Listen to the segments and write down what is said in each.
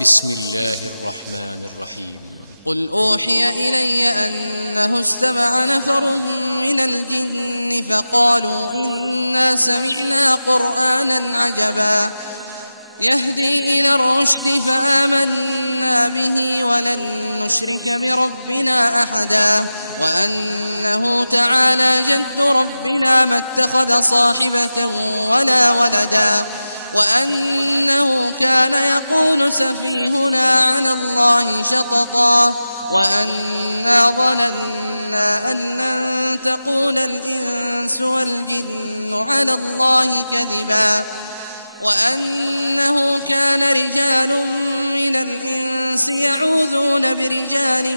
بسم الله الرحمن الرحيم قل أوحي إلي أنه استمع نفر من الجن فقالوا إنا سمعنا قرآنا عجبا يهدي إلى الرشد فآمنا به ولن نشرك بربنا أحدا وأنه تعالى جد ربنا ما اتخذ صاحبة ولا ولدا وأنه كان يقول سفيهنا على الله شططا وأنا ظننا أن لن تقول الإنس والجن على الله كذبا وأنه كان رجال من الإنس يعوذون برجال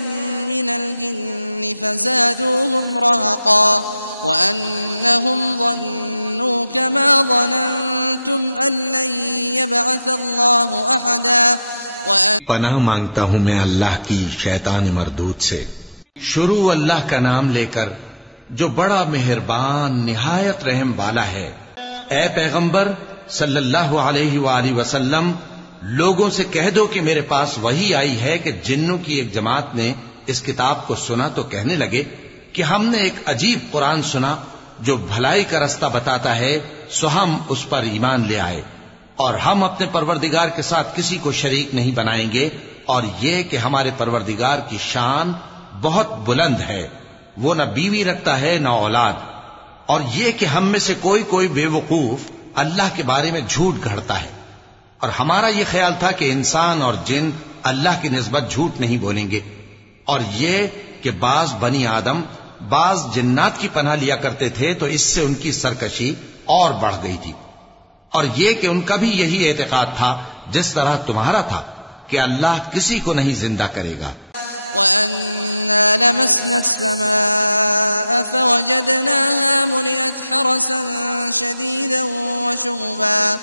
من الجن فزادوهم رهقا وأنهم ظنوا كما ظننتم أن لن يبعث الله أحدا پناہ مانگتا ہوں میں اللہ کی شیطان مردود سے۔ شروع اللہ کا نام لے کر جو بڑا مہربان نہایت رحم والا ہے۔ اے پیغمبر صلی اللہ علیہ وآلہ وسلم، لوگوں سے کہہ دو کہ میرے پاس وحی آئی ہے کہ جنوں کی ایک جماعت نے اس کتاب کو سنا تو کہنے لگے کہ ہم نے ایک عجیب قرآن سنا جو بھلائی کا رستہ بتاتا ہے، سو ہم اس پر ایمان لے آئے اور ہم اپنے پروردگار کے ساتھ کسی کو شریک نہیں بنائیں گے، اور یہ کہ ہمارے پروردگار کی شان بہت بلند ہے، وہ نہ بیوی رکھتا ہے نہ اولاد، اور یہ کہ ہم میں سے کوئی بے وقوف اللہ کے بارے میں جھوٹ گھڑتا ہے، اور ہمارا یہ خیال تھا کہ انسان اور جن اللہ کی نسبت جھوٹ نہیں بولیں گے، اور یہ کہ بعض بنی آدم بعض جنات کی پناہ لیا کرتے تھے تو اس سے ان کی سرکشی اور بڑھ گئی تھی، اور یہ کہ ان کا بھی یہی اعتقاد تھا جس طرح تمہارا تھا کہ اللہ کسی کو نہیں زندہ کرے گا۔ وَأَنَّا لَمَسْنَا السَّمَاءَ فَوَجَدْنَاهَا مُلِئَتْ حَرَسًا شَدِيدًا وَشُهُبًا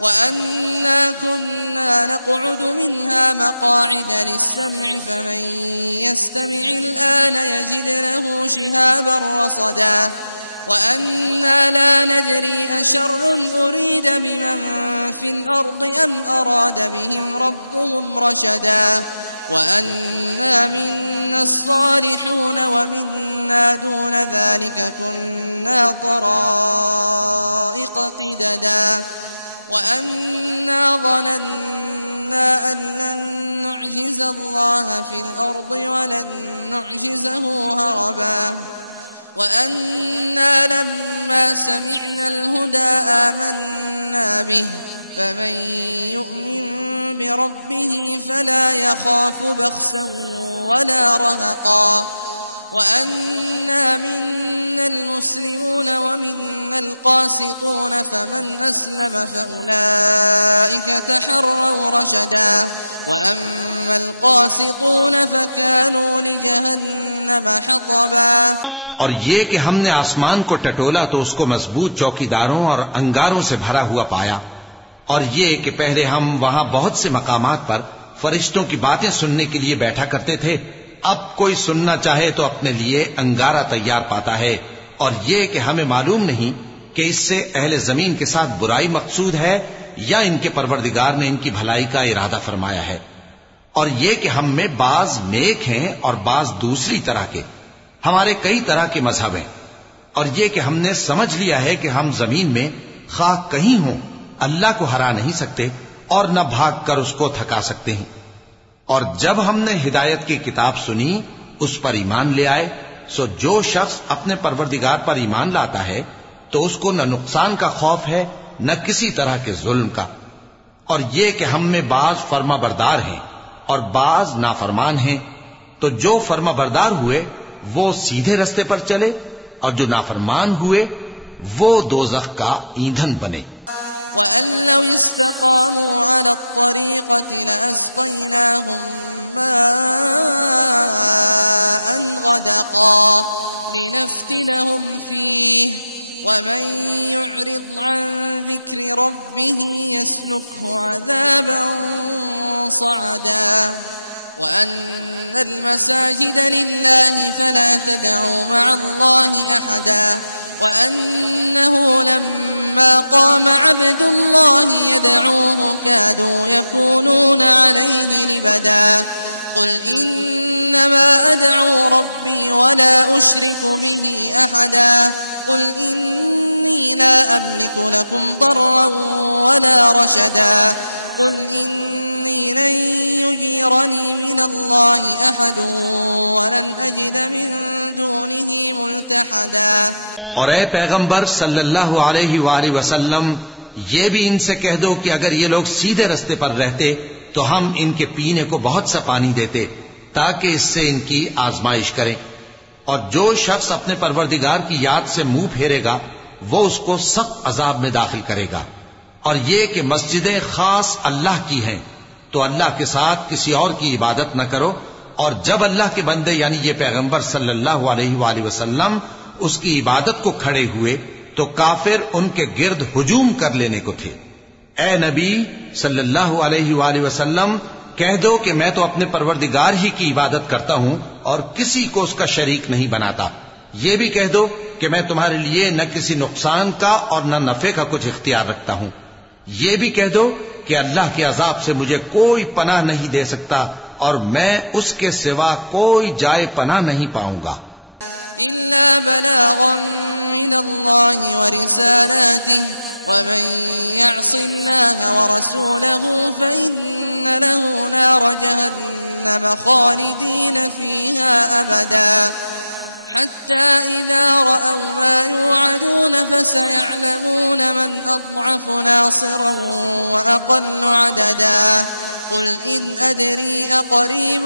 وَأَنَّا كُنَّا نَقْعُدُ مِنْهَا مَقَاعِدَ لِلسَّمْعِ فَمَنْ يَسْتَمِعِ الْآنَ يَجِدْ لَهُ شِهَابًا رَصَدًا وَأَنَّا لَا نَدْرِي أَشَرٌّ أُرِيدَ بِمَنْ فِي الْأَرْضِ أَمْ أَرَادَ بِهِمْ رَبُّهُمْ رَشَدًا وَأَنَّا مِنَّا الصَّالِحُونَ وَمِنَّا دُونَ ذَلِكَ كُنَّا طَرَائِقَ قِدَدًا وَأَنَّا ظَنَنَّا أَن لَّن نُّعْجِزَ اللَّهَ فِي الْأَرْضِ وَلَن نُّعْجِزَهُ هَرَبًا وَأَنَّا لَمَّا سَمِعْنَا الْهُدَىٰ آمَنَّا بِهِ فَمَن يُؤْمِن بِرَبِّهِ فَلَا يَخَافُ بَخْسًا وَلَا رَهَقًا وَأَنَّا مِنَّا الْمُسْلِمُونَ وَمِنَّا الْقَاسِطُونَ فَمَنْ أَسْلَمَ فَأُولَٰئِكَ تَحَرَّوْا رَشَدًا وَأَمَّا الْقَاسِطُونَ فَكَانُوا لِجَهَنَّمَ حَطَبًا۔ اور یہ کہ ہم نے آسمان کو ٹٹولا تو اس کو مضبوط چوکیداروں اور انگاروں سے بھرا ہوا پایا، اور یہ کہ پہلے ہم وہاں بہت سے مقامات پر فرشتوں کی باتیں سننے کے لیے بیٹھا کرتے تھے، اب کوئی سننا چاہے تو اپنے لیے انگارہ تیار پاتا ہے، اور یہ کہ ہمیں معلوم نہیں کہ اس سے اہل زمین کے ساتھ برائی مقصود ہے یا ان کے پروردگار نے ان کی بھلائی کا ارادہ فرمایا ہے، اور یہ کہ ہم میں بعض نیک ہیں اور بعض دوسری طرح کے، ہمارے کئی طرح کے مذہب ہیں، اور یہ کہ ہم نے سمجھ لیا ہے کہ ہم زمین میں خواہ کہیں ہوں اللہ کو ہرا نہیں سکتے اور نہ بھاگ کر اس کو تھکا سکتے ہیں، اور جب ہم نے ہدایت کی کتاب سنی اس پر ایمان لے آئے، سو جو شخص اپنے پروردگار پر ایمان لاتا ہے تو اس کو نہ نقصان کا خوف ہے نہ کسی طرح کے ظلم کا، اور یہ کہ ہم میں بعض فرما بردار ہیں اور بعض نافرمان ہیں، تو جو فرما بردار ہوئے وہ سیدھے رستے پر چلے اور جو نافرمان ہوئے وہ دوزخ کا ایندھن بنے۔ وَأَن لَّوْ اسْتَقَامُوا عَلَى الطَّرِيقَةِ لَأَسْقَيْنَاهُم مَّاءً غَدَقًا لِّنَفْتِنَهُمْ فِيهِ وَمَن يُعْرِضْ عَن ذِكْرِ رَبِّهِ يَسْلُكْهُ عَذَابًا صَعَدًا وَأَنَّ الْمَسَاجِدَ لِلَّهِ فَلَا تَدْعُوا مَعَ اللَّهِ أَحَدًا وأنه لما قام عبد الله يدعوه كادوا يكونون عليه لبدا قل إنما أدعو ربي ولا أشرك به أحدا قل إني لا أملك لكم ضرا ولا رشدا قل إني لن يجيرني من الله أحد ولن أجد من دونه ملتحدا. اور اے پیغمبر صلی اللہ علیہ وآلہ وسلم یہ بھی ان سے کہہ دو کہ اگر یہ لوگ سیدھے رستے پر رہتے تو ہم ان کے پینے کو بہت سا پانی دیتے تاکہ اس سے ان کی آزمائش کریں، اور جو شخص اپنے پروردگار کی یاد سے منہ پھیرے گا وہ اس کو سخت عذاب میں داخل کرے گا. اور یہ کہ مسجدیں خاص اللہ کی ہیں تو اللہ کے ساتھ کسی اور کی عبادت نہ کرو، اور جب اللہ کے بندے یعنی یہ پیغمبر صلی اللہ علیہ وآلہ وسلم اس کی عبادت کو کھڑے ہوئے تو کافر ان کے گرد ہجوم کر لینے کو تھے. اے نبی صلی اللہ علیہ وآلہ وسلم کہہ دو کہ میں تو اپنے پروردگار ہی کی عبادت کرتا ہوں اور کسی کو اس کا شریک نہیں بناتا. یہ بھی کہہ دو کہ میں تمہارے لیے نہ کسی نقصان کا اور نہ نفع کا کچھ اختیار رکھتا ہوں. یہ بھی کہہ دو کہ اللہ کے عذاب سے مجھے کوئی پناہ نہیں دے سکتا اور میں اس کے سوا کوئی جائے پناہ نہیں پاؤں گا. إلا بلاغا من الله ورسالاته ومن يعص الله ورسوله فإن له نار جهنم خالدين فيها أبدا حتى إذا رأوا ما يوعدون فسيعلمون من أضعف ناصرا وأقل عددا قل إن أدري أقريب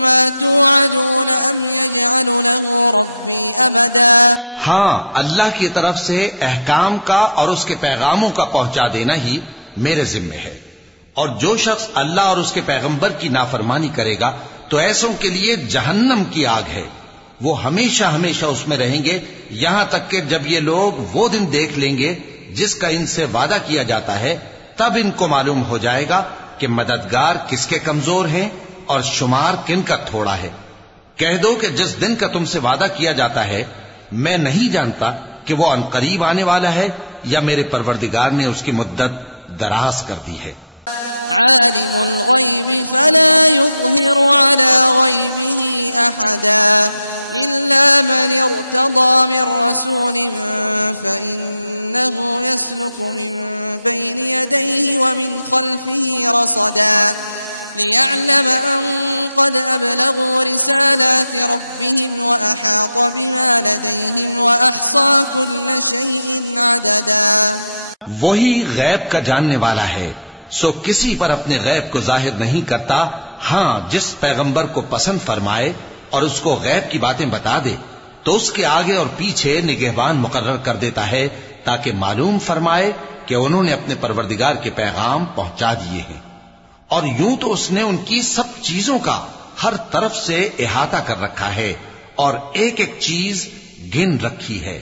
ما توعدون أم يجعل له ربي أمدا. ہاں، اللہ کی طرف سے احکام کا اور اس کے پیغاموں کا پہنچا دینا ہی میرے ذمہ ہے، اور جو شخص اللہ اور اس کے پیغمبر کی نافرمانی کرے گا تو ایسوں کے لیے جہنم کی آگ ہے، وہ ہمیشہ ہمیشہ اس میں رہیں گے یہاں تک کہ جب یہ لوگ وہ دن دیکھ لیں گے جس کا ان سے وعدہ کیا جاتا ہے تب ان کو معلوم ہو جائے گا کہ مددگار کس کے کمزور ہیں اور شمار کن کا تھوڑا ہے. کہہ دو کہ جس دن کا تم سے وعدہ کیا جاتا ہے میں نہیں جانتا کہ وہ عنقریب آنے والا ہے یا میرے پروردگار نے اس کی مدت دراز کر دی ہے. عالم الغيب فلا يظهر على غيبه أحدا إلا من ارتضى من رسول فإنه يسلك من بين يديه ومن خلفه رصدا ليعلم أن قد أبلغوا رسالات ربهم وأحاط بما لديهم وأحصى كل شيء عددا. وہی غیب کا جاننے والا ہے، سو کسی پر اپنے غیب کو ظاہر نہیں کرتا، ہاں جس پیغمبر کو پسند فرمائے اور اس کو غیب کی باتیں بتا دے تو اس کے آگے اور پیچھے نگہبان مقرر کر دیتا ہے تاکہ معلوم فرمائے کہ انہوں نے اپنے پروردگار کے پیغام پہنچا دیے ہیں. اور یوں تو اس نے ان کی سب چیزوں کا ہر طرف سے احاطہ کر رکھا ہے اور ایک ایک چیز گن رکھی ہے.